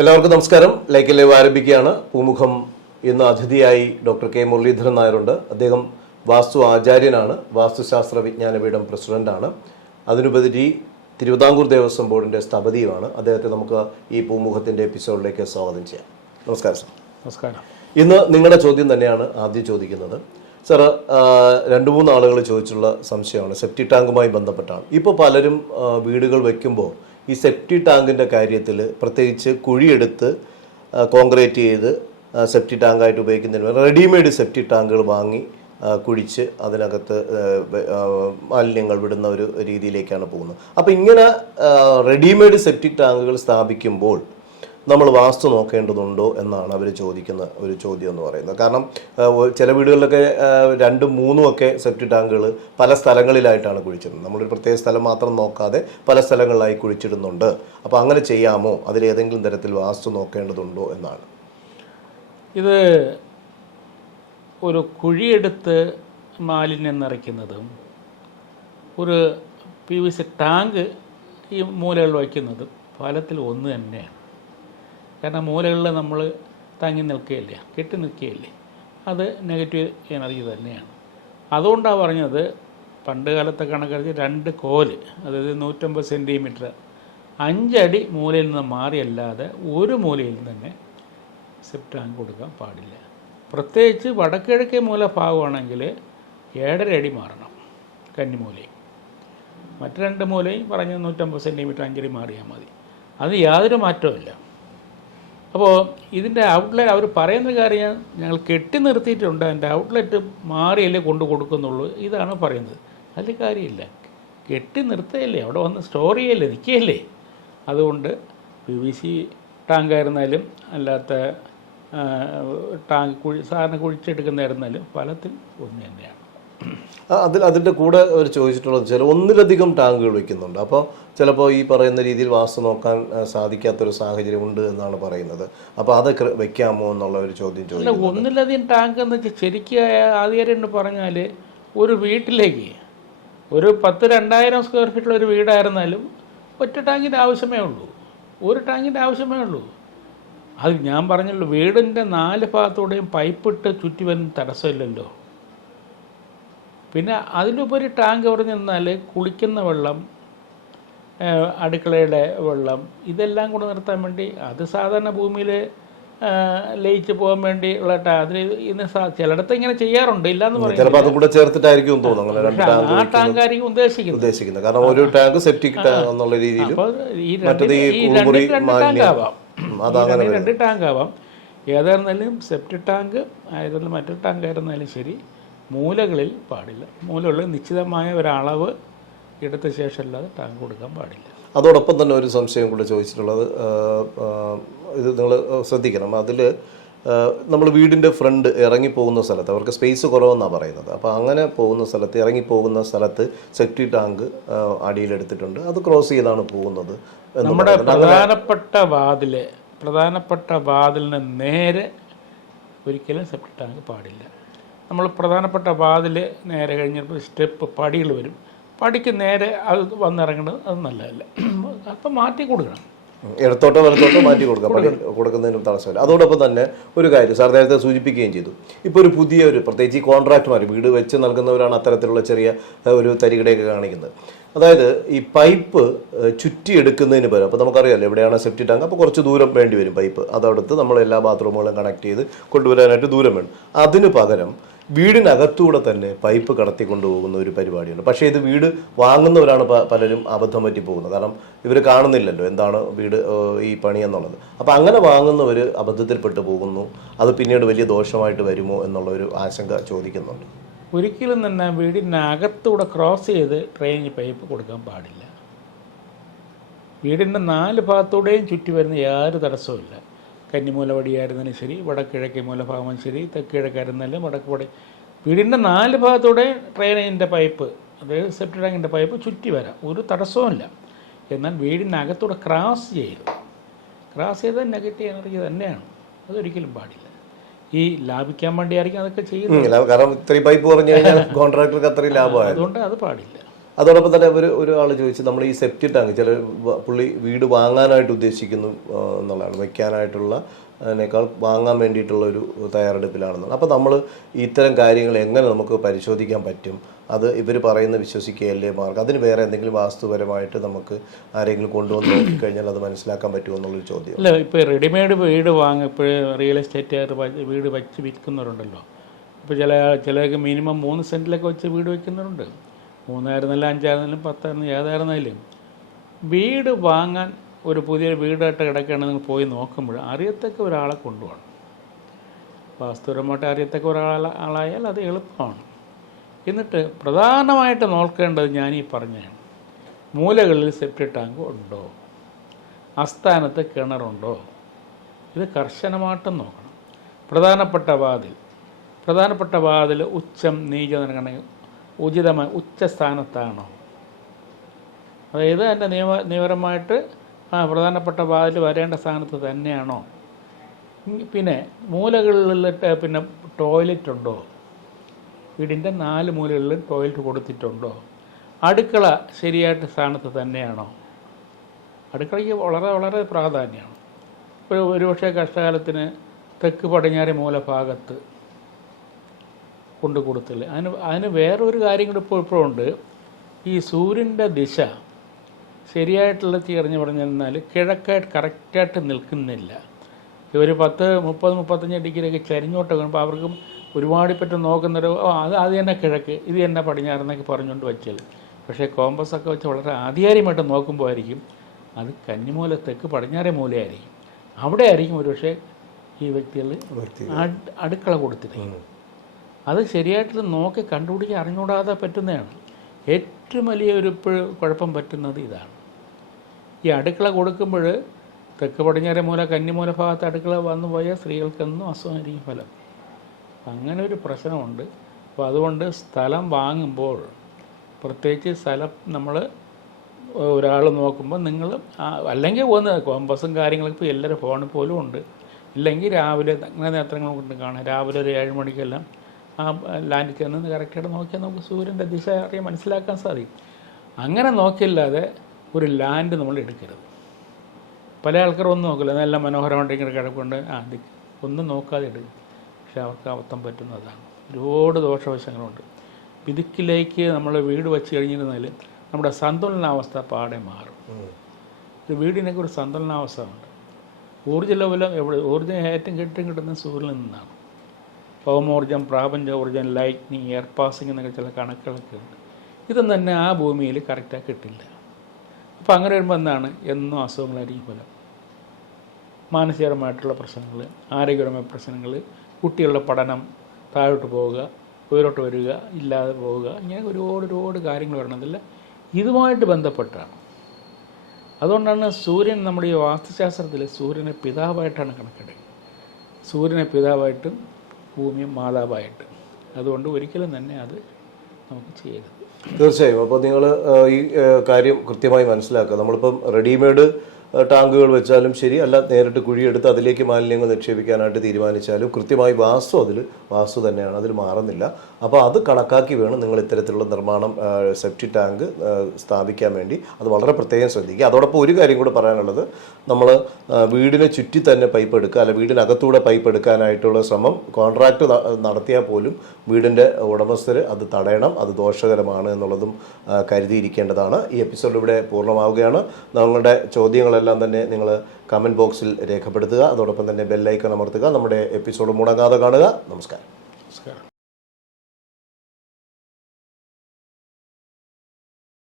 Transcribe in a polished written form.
എല്ലാവർക്കും നമസ്കാരം. Like live ആരംഭിക്കുകയാണ്. പൂമുഖം ഇന്ന് അതിഥിയായി ഡോക്ടർ കെ മുരളീധരൻ നായരുണ്ട്. അദ്ദേഹം വാസ്തു ആചാര്യനാണ്, വാസ്തുശാസ്ത്ര വിജ്ഞാനപീഠം പ്രസിഡന്റാണ്. അതിനുപരി തിരുവിതാംകൂർ ദേവസ്വം ബോർഡിൻ്റെ സ്ഥപതിയുമാണ്. അദ്ദേഹത്തെ നമുക്ക് ഈ പൂമുഖത്തിൻ്റെ എപ്പിസോഡിലേക്ക് സ്വാഗതം ചെയ്യാം. നമസ്കാരം സാർ. നമസ്കാരം. ഇന്ന് നിങ്ങളുടെ ചോദ്യം തന്നെയാണ് ആദ്യം ചോദിക്കുന്നത്. സാർ, 2-3 ആളുകൾ ചോദിച്ചുള്ള സംശയമാണ് സെപ്റ്റി ടാങ്കുമായി ബന്ധപ്പെട്ടാണ്. ഇപ്പോൾ പലരും വീടുകൾ വയ്ക്കുമ്പോൾ ഈ സെപ്റ്റി ടാങ്കിൻ്റെ കാര്യത്തിൽ പ്രത്യേകിച്ച് കുഴിയെടുത്ത് കോൺക്രീറ്റ് ചെയ്ത് സെപ്റ്റി ടാങ്കായിട്ട് ഉപയോഗിക്കുന്നതിന് റെഡിമെയ്ഡ് സെപ്റ്റി ടാങ്കുകൾ വാങ്ങി കുഴിച്ച് അതിനകത്ത് മാലിന്യങ്ങൾ വിടുന്ന ഒരു രീതിയിലേക്കാണ് പോകുന്നത്. അപ്പോൾ ഇങ്ങനെ റെഡിമെയ്ഡ് സെപ്റ്റിക് ടാങ്കുകൾ സ്ഥാപിക്കുമ്പോൾ നമ്മൾ വാസ്തു നോക്കേണ്ടതുണ്ടോ എന്നാണ് അവർ ചോദിക്കുന്ന ഒരു ചോദ്യം എന്ന് പറയുന്നത്. കാരണം ചില വീടുകളിലൊക്കെ 2-3 ഒക്കെ സെപ്റ്റി ടാങ്കുകൾ പല സ്ഥലങ്ങളിലായിട്ടാണ് കുഴിച്ചിടുന്നത്. നമ്മളൊരു പ്രത്യേക സ്ഥലം മാത്രം നോക്കാതെ പല സ്ഥലങ്ങളിലായി കുഴിച്ചിടുന്നുണ്ട്. അപ്പോൾ അങ്ങനെ ചെയ്യാമോ? അതിലേതെങ്കിലും തരത്തിൽ വാസ്തു നോക്കേണ്ടതുണ്ടോ എന്നാണ്. ഇത് ഒരു കുഴിയെടുത്ത് മാലിന്യം നിറയ്ക്കുന്നതും ഒരു PVC ടാങ്ക് ഈ മൂലകൾ വയ്ക്കുന്നതും ഫലത്തിൽ ഒന്ന് തന്നെയാണ്. കാരണം മൂലകളിൽ നമ്മൾ തങ്ങി നിൽക്കുകയില്ലേ, കെട്ടി നിൽക്കുകയില്ലേ, അത് നെഗറ്റീവ് എനർജി തന്നെയാണ്. അതുകൊണ്ടാണ് പറഞ്ഞത് പണ്ട് കാലത്തെ കണക്കനുസരിച്ച് 2 കോല്, അതായത് 150 സെൻറ്റിമീറ്റർ 5 അടി മൂലയിൽ നിന്ന് മാറിയല്ലാതെ ഒരു മൂലയിൽ തന്നെ സെപ്റ്റി ടാങ്ക് കൊടുക്കാൻ പാടില്ല. പ്രത്യേകിച്ച് വടക്കിഴക്കേ മൂല ഭാഗമാണെങ്കിൽ 7.5 അടി മാറണം കന്നിമൂലയും. മറ്റ് 2 മൂലയും പറഞ്ഞ് 150 സെൻറ്റിമീറ്റർ 5 അടി മാറിയാൽ മതി. അത് യാതൊരു മാറ്റവുമില്ല. അപ്പോൾ ഇതിൻ്റെ ഔട്ട്ലെറ്റ് അവർ പറയുന്ന കാര്യം ഞങ്ങൾ കെട്ടി നിർത്തിയിട്ടുണ്ട്, അതിൻ്റെ ഔട്ട്ലെറ്റ് മാറിയല്ലേ കൊണ്ട് കൊടുക്കുന്നുള്ളൂ, ഇതാണ് പറയുന്നത്. അതിൽ കാര്യമില്ല. കെട്ടി നിർത്തുകയല്ലേ, അവിടെ വന്ന് സ്റ്റോർ ചെയ്യല്ലേ, നിൽക്കുകയല്ലേ. അതുകൊണ്ട് PVC ടാങ്കായിരുന്നാലും അല്ലാത്ത ടാങ്ക് സാധാരണ കുഴിച്ചെടുക്കുന്നതായിരുന്നാലും ഫലത്തിൽ ഒന്ന് തന്നെയാണ്. അതിൻ്റെ കൂടെ അവർ ചോദിച്ചിട്ടുള്ളത് ചില ഒന്നിലധികം ടാങ്കുകൾ വയ്ക്കുന്നുണ്ട്. അപ്പോൾ ചിലപ്പോൾ ഈ പറയുന്ന രീതിയിൽ വാസ്തു നോക്കാൻ സാധിക്കാത്തൊരു സാഹചര്യം ഉണ്ട് എന്നാണ് പറയുന്നത്. അപ്പോൾ അതൊക്കെ വെക്കാമോ എന്നുള്ള ഒരു ചോദ്യം ചോദിച്ചു. ഒന്നിലധികം ടാങ്ക് എന്ന് വെച്ചാൽ ശരിക്കും ആദ്യം പറഞ്ഞാൽ ഒരു വീട്ടിലേക്ക് ഒരു 10-2000 സ്ക്വയർ ഫീറ്റുള്ള ഒരു വീടായിരുന്നാലും ഒറ്റ ടാങ്കിൻ്റെ ആവശ്യമേ ഉള്ളൂ, ഒരു ടാങ്കിൻ്റെ ആവശ്യമേ ഉള്ളൂ. അത് ഞാൻ പറഞ്ഞല്ലോ, വീടിൻ്റെ 4 ഭാഗത്തൂടെയും പൈപ്പിട്ട് ചുറ്റി വരുന്ന തടസ്സമില്ലല്ലോ. പിന്നെ അതിലുപരി ടാങ്ക് പറഞ്ഞു നിന്നാൽ കുളിക്കുന്ന വെള്ളം, അടുക്കളയുടെ വെള്ളം, ഇതെല്ലാം കൂടെ നിർത്താൻ വേണ്ടി അത് സാധാരണ ഭൂമിയിൽ ലയിച്ച് പോകാൻ വേണ്ടി ഉള്ള അതിൽ ഇന്ന് ചിലയിടത്ത് ഇങ്ങനെ ചെയ്യാറുണ്ട്, ഇല്ലാന്ന് പറയുന്നത്. ആ ടാങ്കായിരിക്കും ഉദ്ദേശിക്കുന്നത്. കാരണം ഒരു ടാങ്ക് സെപ്റ്റിക് എന്നുള്ള രീതിയിൽ അപ്പോൾ ഈ 2 ടാങ്കാവാം, 2 ടാങ്കാവാം. ഏതായിരുന്നാലും സെപ്റ്റി ടാങ്ക് ആയിരുന്നാലും മറ്റൊരു ടാങ്ക് ആയിരുന്നാലും ശരി, മൂലകളിൽ പാടില്ല. മൂലകളിൽ നിശ്ചിതമായ ഒരളവ് എടുത്ത ശേഷം അല്ലാതെ ടാങ്ക് കൊടുക്കാൻ പാടില്ല. അതോടൊപ്പം തന്നെ ഒരു സംശയം കൂടെ ചോദിച്ചിട്ടുള്ളത്, ഇത് നിങ്ങൾ ശ്രദ്ധിക്കണം. അതിൽ നമ്മൾ വീടിൻ്റെ ഫ്രണ്ട് ഇറങ്ങിപ്പോകുന്ന സ്ഥലത്ത് അവർക്ക് സ്പേസ് കുറവെന്നാണ് പറയുന്നത്. അപ്പോൾ അങ്ങനെ പോകുന്ന സ്ഥലത്ത്, ഇറങ്ങിപ്പോകുന്ന സ്ഥലത്ത് സെപ്റ്റി ടാങ്ക് അടിയിലെടുത്തിട്ടുണ്ട്, അത് ക്രോസ് ചെയ്താണ് പോകുന്നത്. നമ്മുടെ പ്രധാനപ്പെട്ട വാതിലിന് നേരെ ഒരിക്കലും സെപ്റ്റി ടാങ്ക് പാടില്ല. നമ്മൾ പ്രധാനപ്പെട്ട വാതിൽ നേരെ കഴിഞ്ഞപ്പോൾ സ്റ്റെപ്പ് പടികൾ വരും, പടിക്ക് നേരെ അത് വന്നിറങ്ങുന്നത് അത് നല്ലതല്ല. അപ്പം മാറ്റി കൊടുക്കണം, ഇടത്തോട്ടോ വലത്തോട്ടോ മാറ്റി കൊടുക്കുന്നതിന് തടസ്സമില്ല. അതോടൊപ്പം തന്നെ ഒരു കാര്യം സാർ നേരത്തെ സൂചിപ്പിക്കുകയും ചെയ്തു, ഇപ്പോൾ ഒരു പുതിയ പ്രത്യേകിച്ച് ഈ കോൺട്രാക്ടർമാർ വീട് വെച്ച് നൽകുന്നവരാണ് അത്തരത്തിലുള്ള ചെറിയ ഒരു തരികിടയൊക്കെ കാണിക്കുന്നത്. അതായത് ഈ പൈപ്പ് ചുറ്റിയെടുക്കുന്നതിന് പകരം, അപ്പോൾ നമുക്കറിയാമല്ലോ എവിടെയാണ് സെപ്റ്റി ടാങ്ക്, അപ്പോൾ കുറച്ച് ദൂരം വേണ്ടി വരും പൈപ്പ്. അതടുത്ത് നമ്മൾ എല്ലാ ബാത്റൂമുകളും കണക്ട് ചെയ്ത് കൊണ്ടുവരാനായിട്ട് ദൂരം വേണം. അതിന് പകരം വീടിനകത്തൂടെ തന്നെ പൈപ്പ് കടത്തി കൊണ്ടുപോകുന്ന ഒരു പരിപാടിയുണ്ട്. പക്ഷേ ഇത് വീട് വാങ്ങുന്നവരാണ് പലരും അബദ്ധം പറ്റി പോകുന്നത്. കാരണം ഇവർ കാണുന്നില്ലല്ലോ എന്താണ് വീട് ഈ പണി എന്നുള്ളത്. അപ്പോൾ അങ്ങനെ വാങ്ങുന്നവർ അബദ്ധത്തിൽപ്പെട്ടു പോകുന്നു. അത് പിന്നീട് വലിയ ദോഷമായിട്ട് വരുമോ എന്നുള്ളൊരു ആശങ്ക ചോദിക്കുന്നുണ്ട്. ഒരിക്കലും തന്നെ വീടിനകത്തൂടെ ക്രോസ് ചെയ്ത് ഡ്രെയിനേജ് പൈപ്പ് കൊടുക്കാൻ പാടില്ല. വീടിൻ്റെ 4 ഭാഗത്തൂടെയും ചുറ്റി വരുന്ന യാതൊരു തടസ്സവുമില്ല. കന്നിമൂല വടിയായിരുന്നാലും ശരി, വടക്കിഴക്കേ മൂലഭാഗം ശരി, തെക്ക് കിഴക്കായിരുന്നാലും വടക്ക് പടി, വീടിൻ്റെ 4 ഭാഗത്തൂടെ ഡ്രെയിനേജിൻ്റെ പൈപ്പ്, അതായത് സെപ്റ്റി ടാങ്കിൻ്റെ പൈപ്പ് ചുറ്റി വരാം, ഒരു തടസ്സവുമില്ല. എന്നാൽ വീടിനകത്തൂടെ ക്രോസ് ചെയ്യരുത്. ക്രോസ് ചെയ്താൽ നെഗറ്റീവ് എനർജി തന്നെയാണ്, അതൊരിക്കലും പാടില്ല. ഈ ലാഭിക്കാൻ വേണ്ടിയായിരിക്കും അതൊക്കെ ചെയ്യുന്നത്. കാരണം ഇത്രയും പൈപ്പ് പറഞ്ഞു കഴിഞ്ഞാൽ കോൺട്രാക്ടർക്ക് അത്രയും ലാഭമാണ്, അതുകൊണ്ട് അത് പാടില്ല. അതോടൊപ്പം തന്നെ ഒരാൾ ചോദിച്ചു, നമ്മൾ ഈ സെപ്റ്റി ടാങ്ക് പുള്ളി വീട് വാങ്ങാനായിട്ട് ഉദ്ദേശിക്കുന്നു എന്നുള്ളതാണ്, വെക്കാനായിട്ടുള്ള അതിനേക്കാൾ വാങ്ങാൻ വേണ്ടിയിട്ടുള്ള ഒരു തയ്യാറെടുപ്പിലാണെന്നാണ്. അപ്പോൾ നമ്മൾ ഇത്തരം കാര്യങ്ങൾ എങ്ങനെ നമുക്ക് പരിശോധിക്കാൻ പറ്റും? അത് ഇവർ പറയുന്ന വിശ്വസിക്കുകയല്ലേ മാർഗം? അതിന് വേറെ എന്തെങ്കിലും വാസ്തുപരമായിട്ട് നമുക്ക് ആരെങ്കിലും കൊണ്ടുവന്ന് നോക്കിക്കഴിഞ്ഞാൽ അത് മനസ്സിലാക്കാൻ പറ്റുമോ എന്നുള്ളൊരു ചോദ്യം. അല്ല, ഇപ്പോൾ റെഡിമെയ്ഡ് വീട് ഇപ്പോൾ റിയൽ എസ്റ്റേറ്റുകാർ വീട് വെച്ച് വിൽക്കുന്നവരുണ്ടല്ലോ. ഇപ്പോൾ ചിലർക്ക് മിനിമം 3 സെൻറ്റിലൊക്കെ വെച്ച് വീട് വയ്ക്കുന്നവരുണ്ട്. 3 5 10 ഏതായിരുന്നാലും വീട് വാങ്ങാൻ ഒരു പുതിയ വീടായിട്ട് കിടക്കുകയാണ് നിങ്ങൾ പോയി നോക്കുമ്പോൾ അറിയത്തക്ക ഒരാളെ കൊണ്ടുപോകണം. വാസ്തുപരമായിട്ട് അറിയത്തക്ക ആളായാൽ അത് എളുപ്പമാണ്. എന്നിട്ട് പ്രധാനമായിട്ട് നോക്കേണ്ടത് ഞാനീ പറഞ്ഞതാണ്, മൂലകളിൽ സെപ്റ്റി ടാങ്ക് ഉണ്ടോ, ആസ്ഥാനത്ത് കിണറുണ്ടോ, ഇത് കർശനമായിട്ടും നോക്കണം. പ്രധാനപ്പെട്ട വാതിൽ ഉച്ചം നീച ഉചിതമായ ഉച്ചസ്ഥാനത്താണോ, അതായത് അതിൻ്റെ നിയമപരമായിട്ട് പ്രധാനപ്പെട്ട വാതിൽ വരേണ്ട സ്ഥാനത്ത് തന്നെയാണോ. പിന്നെ മൂലകളിൽ പിന്നെ ടോയ്ലറ്റ് ഉണ്ടോ, വീടിൻ്റെ 4 മൂലകളിലും ടോയ്ലറ്റ് കൊടുത്തിട്ടുണ്ടോ, അടുക്കള ശരിയായിട്ട് സ്ഥാനത്ത് തന്നെയാണോ. അടുക്കളയ്ക്ക് വളരെ വളരെ പ്രാധാന്യമാണ്. ഒരുപക്ഷെ കഷ്ടകാലത്തിന് തെക്ക് പടിഞ്ഞാറ് മൂലഭാഗത്ത് കൊടുത്തില്ല. അതിന് വേറൊരു കാര്യം കൂടി ഇപ്പോഴുണ്ട്. ഈ സൂര്യൻ്റെ ദിശ ശരിയായിട്ടുള്ള തിരിഞ്ഞു പറഞ്ഞാൽ കിഴക്കായിട്ട് കറക്റ്റായിട്ട് നിൽക്കുന്നില്ല. ഒരു 10-30-35 ഡിഗ്രിയൊക്കെ ചരിഞ്ഞോട്ട് വീണുമ്പോൾ അവർക്കും ഒരുപാട് പറ്റും നോക്കുന്നൊരു അത് തന്നെ കിഴക്ക്, ഇത് തന്നെ പടിഞ്ഞാറെന്നൊക്കെ പറഞ്ഞുകൊണ്ട് വെച്ചാൽ. പക്ഷേ കോമ്പസൊക്കെ വെച്ച് വളരെ ആധികാരികമായിട്ട് നോക്കുമ്പോൾ ആയിരിക്കും അത് കന്നിമൂല തെക്ക് പടിഞ്ഞാറേ മൂലയായിരിക്കും. അവിടെ ആയിരിക്കും ഒരുപക്ഷെ ഈ വ്യക്തികൾ അടുക്കള കൊടുത്തിരിക്കുന്നത്. അത് ശരിയായിട്ട് നോക്കി കണ്ടുപിടിക്കാൻ അറിഞ്ഞുകൂടാതെ പറ്റുന്നതാണ്. ഏറ്റവും വലിയ കുഴപ്പം പറ്റുന്നത് ഇതാണ്. ഈ അടുക്കള കൊടുക്കുമ്പോൾ തെക്ക് പടിഞ്ഞാറേ മൂല കന്നിമൂല ഭാഗത്ത് അടുക്കള വന്നു പോയാൽ സ്ത്രീകൾക്കെന്നും അസുഖമായിരിക്കും ഫലം. അങ്ങനെ ഒരു പ്രശ്നമുണ്ട്. അപ്പോൾ അതുകൊണ്ട് സ്ഥലം വാങ്ങുമ്പോൾ പ്രത്യേകിച്ച് സ്ഥലം നമ്മൾ ഒരാൾ നോക്കുമ്പോൾ നിങ്ങൾ അല്ലെങ്കിൽ കോമ്പസും കാര്യങ്ങളൊക്കെ ഇപ്പോൾ എല്ലാവരും ഫോണിൽ പോലും ഉണ്ട്. ഇല്ലെങ്കിൽ രാവിലെ അങ്ങനെ നേത്രങ്ങൾ കൊണ്ട് കാണാം. രാവിലെ ഒരു 7 മണിക്കെല്ലാം ആ ലാൻഡിൽ ചെന്ന് കറക്റ്റായിട്ട് നോക്കിയാൽ നമുക്ക് സൂര്യൻ്റെ ദിശ അറിയാൻ മനസ്സിലാക്കാൻ സാധിക്കും. അങ്ങനെ നോക്കില്ലാതെ ഒരു ലാൻഡ് നമ്മൾ എടുക്കരുത്. പല ആൾക്കാരൊന്നും നോക്കില്ല, നല്ല മനോഹരമായിട്ട് ഇങ്ങനെ കിടപ്പുണ്ട്, ഒന്നും നോക്കാതെ എടുക്കും. പക്ഷെ അവർക്ക് അബദ്ധം പറ്റുന്നതാണ്. ഒരുപാട് ദോഷവശങ്ങളുണ്ട്. ഇടുക്കിലേക്ക് നമ്മൾ വീട് വെച്ച് കഴിഞ്ഞിരുന്നാൽ നമ്മുടെ സന്തുലനാവസ്ഥ പാടെ മാറും. ഒരു വീടിനൊക്കെ ഒരു സന്തുലനാവസ്ഥ ഉണ്ട്. ഊർജ്ജ ലെവലും ഊർജ്ജം ഏറ്റവും കിട്ടുന്നത് സൂര്യനിൽ നിന്നാണ്. ഭൗമോർജ്ജം, പ്രാപഞ്ചോർജ്ജം, ലൈറ്റ്നിങ്, എയർ പാസിങ് എന്നൊക്കെ ചില കണക്കുകളൊക്കെ ഉണ്ട്. ഇതൊന്നും തന്നെ ആ ഭൂമിയിൽ കറക്റ്റായി കിട്ടില്ല. അപ്പോൾ അങ്ങനെ വരുമ്പോൾ എന്താണ്, എന്നും അസുഖങ്ങളായിരിക്കും ഫലം. മാനസികപരമായിട്ടുള്ള പ്രശ്നങ്ങൾ, ആരോഗ്യപരമായ പ്രശ്നങ്ങൾ, കുട്ടികളുടെ പഠനം താഴോട്ട് പോവുക, ഉയരോട്ട് വരിക, ഇല്ലാതെ പോവുക, ഇങ്ങനെ ഒരുപാട് കാര്യങ്ങൾ വരണമെന്നില്ല. ഇതുമായിട്ട് ബന്ധപ്പെട്ടാണ്. അതുകൊണ്ടാണ് സൂര്യൻ നമ്മുടെ ഈ വാസ്തുശാസ്ത്രത്തിൽ സൂര്യനെ പിതാവായിട്ടാണ് കണക്കെടുക്കുന്നത്. സൂര്യനെ പിതാവായിട്ടും ഭൂമിയും മാതാവായിട്ട്. അതുകൊണ്ട് ഒരിക്കലും തന്നെ അത് നമുക്ക് ചെയ്യരുത്. തീർച്ചയായും. അപ്പോൾ നിങ്ങൾ ഈ കാര്യം കൃത്യമായി മനസ്സിലാക്കുക. നമ്മളിപ്പം റെഡിമെയ്ഡ് ടാങ്കുകൾ വെച്ചാലും ശരി, അല്ല നേരിട്ട് കുഴിയെടുത്ത് അതിലേക്ക് മാലിന്യങ്ങൾ നിക്ഷേപിക്കാനായിട്ട് തീരുമാനിച്ചാലും കൃത്യമായി വാസ്തു തന്നെയാണ്, അതിൽ മാറുന്നില്ല. അപ്പോൾ അത് കണക്കാക്കി വേണം നിങ്ങൾ ഇത്തരത്തിലുള്ള നിർമ്മാണം സെപ്റ്റി ടാങ്ക് സ്ഥാപിക്കാൻ വേണ്ടി. അത് വളരെ പ്രത്യേകം ശ്രദ്ധിക്കുക. അതോടൊപ്പം ഒരു കാര്യം കൂടെ പറയാനുള്ളത്, നമ്മൾ വീടിനെ ചുറ്റി തന്നെ പൈപ്പ് എടുക്കുക, അല്ല വീടിനകത്തൂടെ പൈപ്പ് എടുക്കാനായിട്ടുള്ള ശ്രമം കോൺട്രാക്ട് നടത്തിയാൽ പോലും വീടിൻ്റെ ഉടമസ്ഥർ അത് തടയണം. അത് ദോഷകരമാണ് എന്നുള്ളതും കരുതിയിരിക്കേണ്ടതാണ്. ഈ എപ്പിസോഡ് ഇവിടെ പൂർണ്ണമാവുകയാണ്. ഞങ്ങളുടെ ചോദ്യങ്ങളെല്ലാം തന്നെ നിങ്ങൾ കമൻറ്റ് ബോക്സിൽ രേഖപ്പെടുത്തുക. അതോടൊപ്പം തന്നെ ബെല്ലൈക്കൺ അമർത്തുക. നമ്മുടെ എപ്പിസോഡ് മുടങ്ങാതെ കാണുക. നമസ്കാരം.